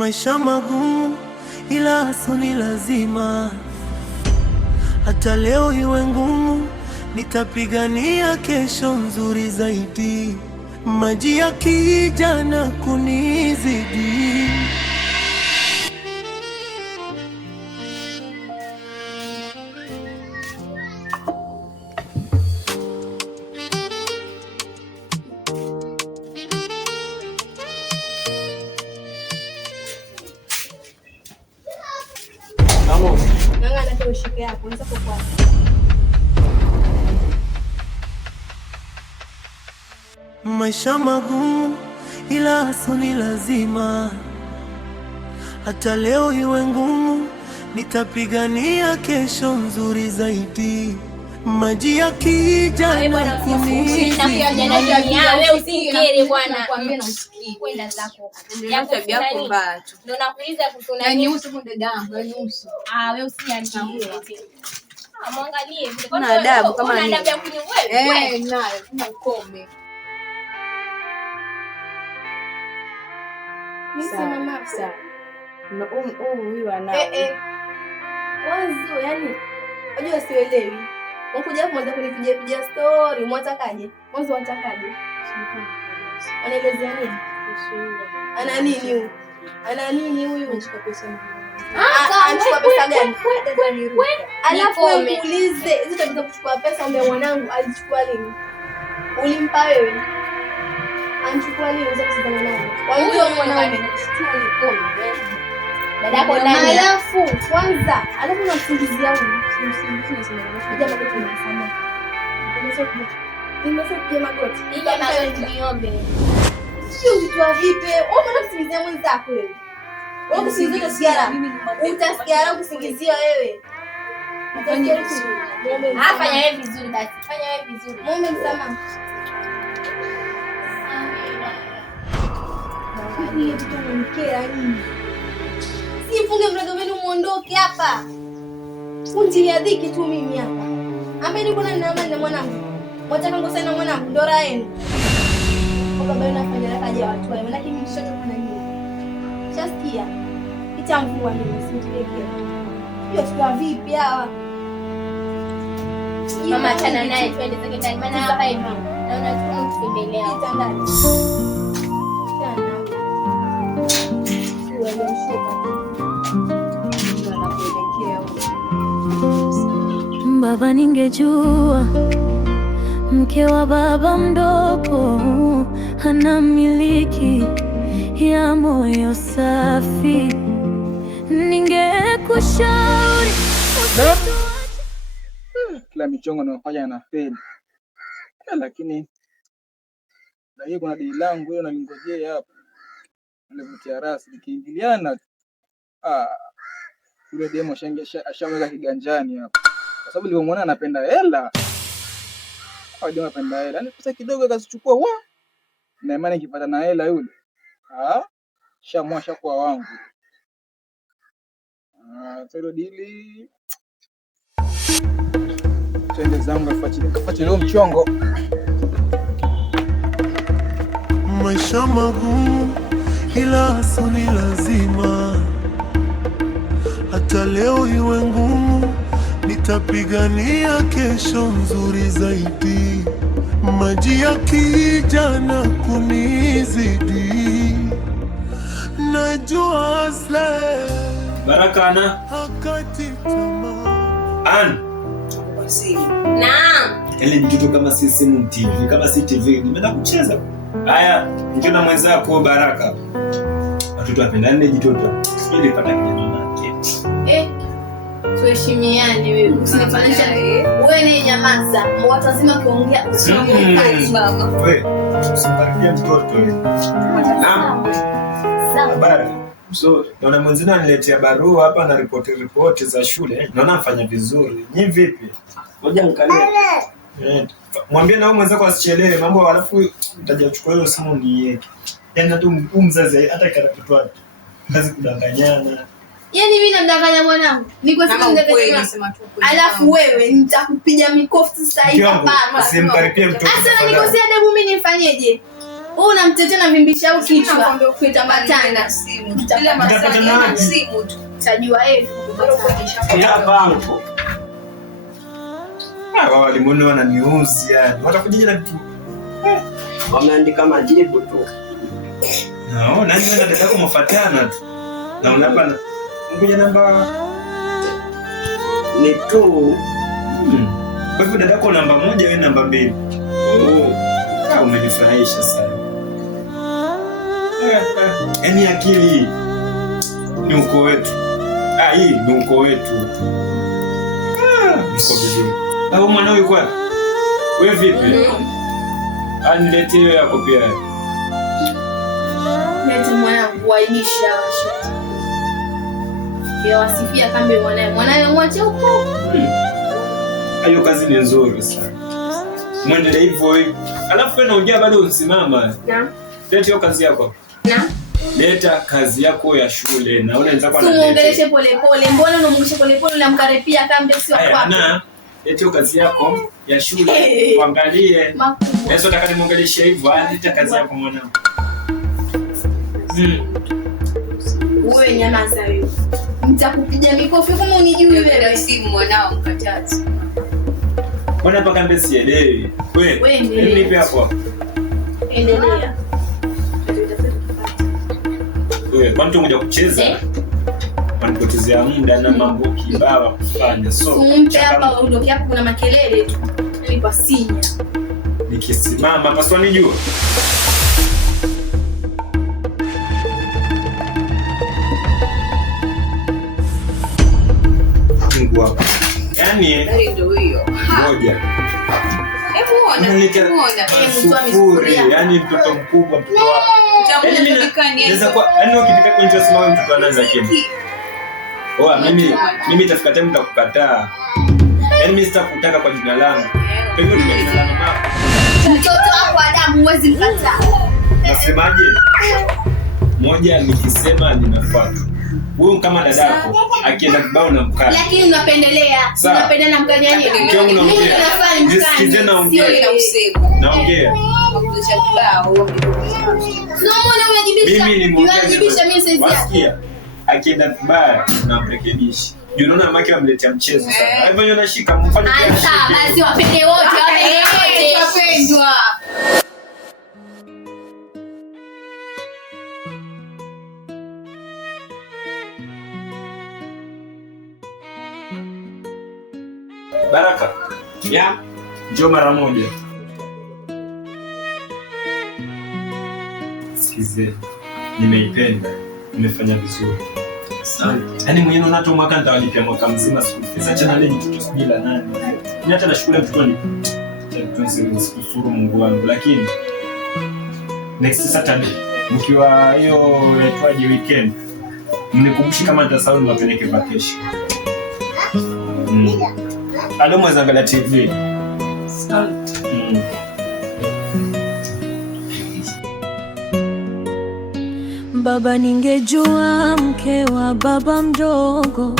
Maisha magumu ila hasa ni lazima, hata leo iwe ngumu, nitapigania kesho nzuri zaidi. Maji yakija na kunizidi, maisha magumu ila hasa ni lazima, hata leo iwe ngumu, nitapigania kesho nzuri zaidi. Maji yakija na kunizidi, wewe usikere bwana, nakwambia na usikii kwenda zako. Tabia yako mbaya tu. Ndio nakuuliza kutuna nani uso kwa dada yangu, yani uso. Wewe usiniambie. Muangalie vile. Kuna adabu kama nini? Kuna adabu ya kunywa wewe. Nayo kuna ukome. Nisema mapsa. Na huyu ana. Wazo yani unajua sielewi. Mkuja hapo mwanza kunipigia story, mwatakaje? Mwanzo watakaje? Anaelezea nini? Ana nini huyu? Ana nini huyu? Anachukua pesa gani? Anachukua pesa gani? Alafu muulize, hizo tabia kuchukua pesa mbele mwanangu alichukua lini? Ulimpa wewe? Anachukua lini unaweza kusema naye? Wajua mwanangu anachukua lini? Dadako ndani. Alafu kwanza, alafu unamsingizia huyu. Piga magoti na msamaha. Nimesema magoti. Piga magoti niombe. Sio vitu vipi? Wewe mbona kusingizia mwenzako wewe? Wewe kusingizia siara. Utasikia kusingizia wewe. Utasikia vizuri. Fanya wewe vizuri basi. Fanya wewe vizuri. Muombe msamaha. Hii kitu inanikera nini? Sifunge mlango wenu muondoke hapa. Unjilia dhiki tu mimi hapa. Ambaye niko na amani na mwanangu. Mwataka ngosana na mwanangu ndo raha yenu. Kwa baba anafanya kaja watu wao. Lakini mshoto kuna nini? Chasikia. Itamvua mimi simtilekea. Hiyo sio vipi hawa? Mama tena naye twende zake ndani. Maana hapa hivi. Naona tukutembelea hapa ndani. Sana. Wewe mshoka. Baba, ningejua mke wa baba mdogo hana miliki ya moyo safi, ningekushauri usituache. Kila michongo nafanya na feli, lakini na hiyo kuna dili langu hiyo nalingojea hapa. Nilivutia rasi nikiingiliana yule demo ashamweka kiganjani hapa. Kwa sababu nilipomwona anapenda hela. Demo anapenda hela. Yaani pesa kidogo akazichukua na imani nikipata na hela yule. Shakuwa wangu. Sasa dili. Twende zangu kafuatilie leo mchongo. maisha magumu ila hasa ni lazima, hata leo iwe ngumu, nitapigania kesho nzuri zaidi. Maji yakija na kunizidi, najua asla Baraka ana hakati tamaa. Naam. Ile mtoto kama si simu TV, kama si TV, nimeenda kucheza. Haya, njoo na mwenzako Baraka. Watoto wapendane jitoto. Sio nipata kijana wake. Tuheshimiane wewe. Usinifananisha wewe ni nyamaza. Watu wazima kiongea usiongee kati baba. Wewe, usimpatie mtoto wewe. Naam. Sawa. Baraka. So, naona mwenzina aniletea barua hapa na ripoti za shule. Naona afanya vizuri. Ni vipi? Ngoja nikalie. Mwambie na mwenzako asichelewe mambo, alafu nitajachukua hiyo simu niweke. Yaani hata mzazi hata karatutwa. Kazi kudanganyana. Yaani mimi namdanganya mwanangu. Niko siku ngesema tu. Alafu wewe nitakupiga mikofi sasa hivi hapa. Usimkaripie mtoto. Sasa nikosea adabu mimi nifanyeje? Wewe unamtetea na vimbisha au kichwa? Utamatana. Bila masaa simu tu. Tajua hivi. Banko. Hawa walimu wananiuzi yani. Watakuja na vitu. Wameandika majibu tu. Naona nani anataka kumfuatana tu. Na unapa ngoja namba ni tu. Kwa hivyo dadako namba 1 wewe namba 2. Umenifurahisha sana. Yaani akili ni uko wetu. Hii ni uko wetu. Mko vizuri. Au mwanao yuko wapi? Wewe vipi? Aniletee yako pia. Leta mwanangu wainisha washati. Pia wasifia kambe mwanae mwache huko. Hiyo kazi ni nzuri sana. Muendelee hivyo hivyo. Alafu wewe unaongea bado unasimama. Leta hiyo kazi yako. Leta kazi yako ya shule na unaanza kwa nani? Muongeleshe pole pole. Mbona unamuongelesha pole pole unamkaripia kambe sio kwako? Leta hiyo kazi yako ya shule. Uangalie. Yesu nataka nimuongeleshe hivyo. Leta kazi yako mwanangu. Wewe nyamaza wewe. Nitakupiga mikofi kama unijui wewe. Simu mwanao mkatazi. Mbona mpaka mbele sielewi? Wewe nipe hapo. Endelea. Wewe kwani tungoja kucheza? Wanipotezea muda na mambo kibao kufanya. So, mtu hapa uondoke hapo kuna makelele tu. Ni kwa sinya. Nikisimama hapa sio nijua. Mungu wako. Yaani ndio hiyo. Moja. Hebu ona. Yaani mtoto mkubwa mtoto wa. Yaani ukipita kwenye chasi mawe mtoto anaanza kipi? Mimi itafika time nitakukataa. Yaani mimi sitakutaka kwa jina langu. Kwa hivyo nimejina la mama. Mtoto wako Adamu huwezi mkataa. Nasemaje? Moja nikisema ninafuata. Wewe kama dadako akienda kibao na mkali. Lakini unapendelea. Unapenda mkali yani. Mimi nafanya mkali. Nisikize naongea. Naongea. Kukulisha kibao. Mbona unajibisha? Unajibisha mimi sasa. Wasikia? Akienda vibaya na mrekebisha. Unaona mamake amletea mchezo sana. Hivyo yeye anashika mfanye kiasi. Basi wapende wote, wapendwa. Baraka. Ya, njoo mara moja. Sikize. Nimeipenda. Nimefanya vizuri. Asante. Yaani mwenyewe unaona tu mwaka nitawalipia mwaka mzima school fees. Acha na leo mtoto sibila nani. Ni hata na shule mtoto ni sikufuru Mungu wangu, lakini next Saturday mkiwa hiyo inaitwaje weekend. Mnikumbushe kama nitasahau niwapeleke vacation. Alo mweza angalia TV. Asante. Baba, ningejua mke wa baba mdogo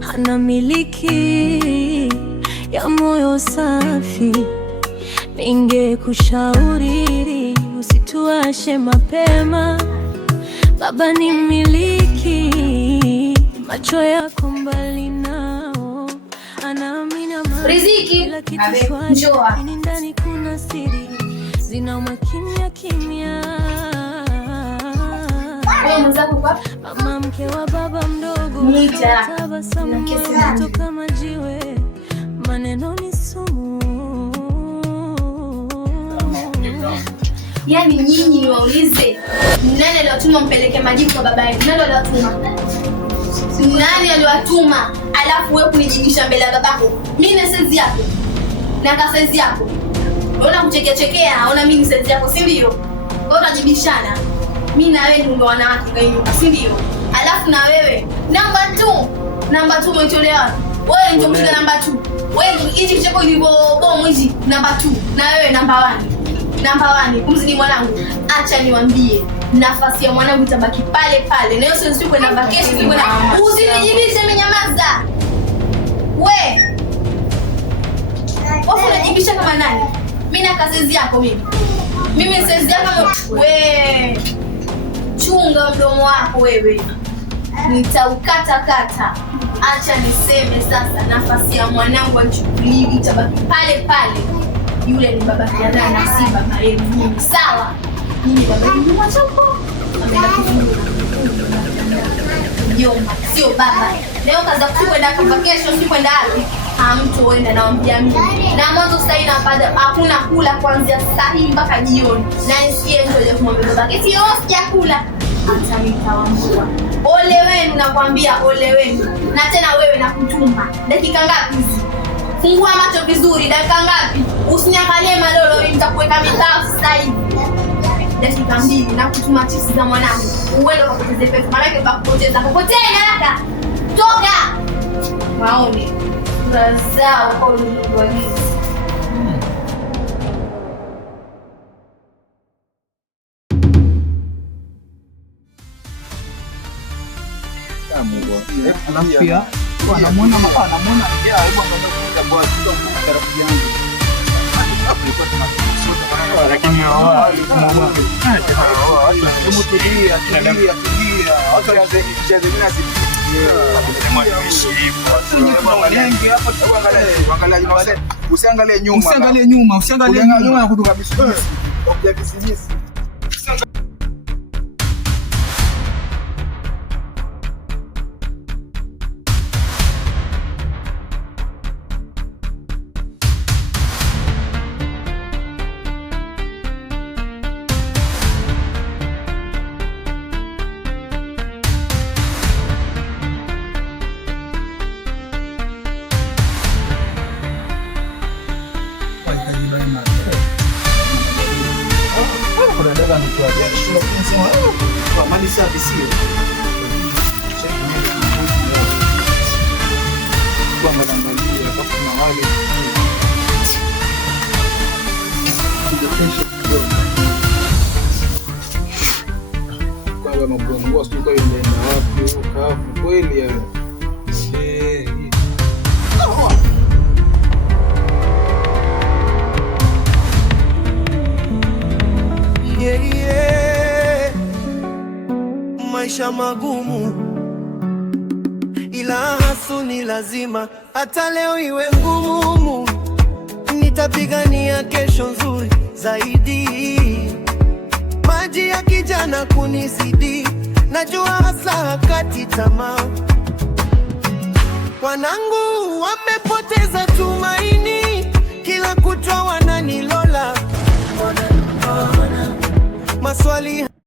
hana miliki ya moyo safi, ningekushauri usituashe mapema. Baba ni miliki, macho yako mbali nao, anaamini Riziki, njoo. Ndani kuna siri zinauma kimya kimya. Mama mke wa baba mdogo tabasamu kutoka majiwe, maneno ni sumu. Yaani nyinyi niwaulize, nani aliwatuma mpeleke majibu kwa baba yenu? Nani aliwatuma? Nani aliwatuma? Alafu wewe kunijibisha mbele ya babako. Mimi na size yako. Na ka size yako. Unaona kuchekechekea, unaona mimi ni size yako, si ndio? Wewe unajibishana. Mimi na wewe ndio wanawake kwa hiyo, si ndio? Alafu na wewe namba 2 umetolewa. Wewe ndio mshika namba 2. Wewe hichi kicheko ilivyo bomu hichi namba 2. Na wewe namba 1. Kumzidi mwanangu. Acha niwaambie, nafasi ya mwanangu itabaki pale pale. Na hiyo sio kwenda vacation, kwenda. Usinijibishe, mimi nyamaza. Wewe unajibisha kama nani? Mimi na kazi yako mimi. Mimi saizi kama wewe. Chunga mdomo wako wewe. Nitaukata kata. Acha niseme sasa, nafasi ya mwanangu achukuliwi, itabaki pale pale. Yule ni baba yake na si baba yenu. Sawa? Mimi baba yenu mwachapo. Ameenda kuzungumza. Yoma, sio baba. Leo kaza kwenda kwa vacation, si kwenda wapi? Hamtoenda na mjamii. Na mwanzo sasa inapata hakuna kula kuanzia saa hii mpaka jioni. Na nisikie ngoja kumwambia baba, eti wewe sijakula. Hata nitawaambia. Ole wenu nakwambia, ole wenu. Na tena wewe nakutuma. Dakika ngapi hizi? Fungua macho vizuri, dakika ngapi? Usiniangalie malolo, mimi nitakuweka mikao sasa hivi. Dakika 2 na kutuma chips za mwanangu. Uende ukapoteze pesa. Maana yake bakupoteza. Popotea haraka. Toka. Waone. Razao kwa uliwalizi. Pia anamuona ya hebu angalia kuita bwana kwa tarafu yangu. Lakini tulia. Watu wanaanza kucheza nasi. Usiangalie nyuma na kutoka kabisa. Maisha magumu, ila hasu ni lazima. Hata leo iwe ngumu, nitapigania kesho nzuri zaidi. Maji ya kijana kunizidi, najua hasa hakati tamaa. Wanangu wamepoteza tumaini, kila kutwa wananilola. Maswali